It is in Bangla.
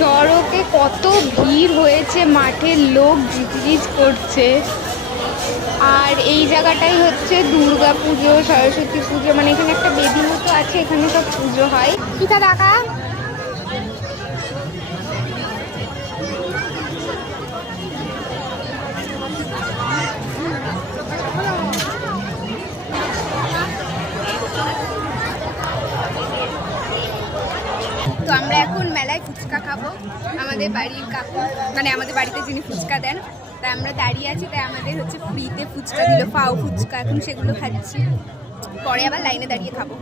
সড়কে কত ভিড় হয়েছে, মাঠের লোক জিজরিজ করছে। আর এই জায়গাটাই হচ্ছে দুর্গা পুজো, সরস্বতী পুজো, মানে এখানে একটা বেদি মতো আছে, এখানে সব পুজো হয়। পিঠা দেখা তো আমরা এখন মেলায় ফুচকা খাবো। আমাদের বাড়ির কাকু, মানে আমাদের বাড়িতে যিনি ফুচকা দেন, তাই আমরা দাঁড়িয়ে আছি, তাই আমাদের হচ্ছে ফ্রিতে ফুচকা দিল, পাও ফুচকা। এখন সেগুলো খাচ্ছি, পরে আবার লাইনে দাঁড়িয়ে খাবো।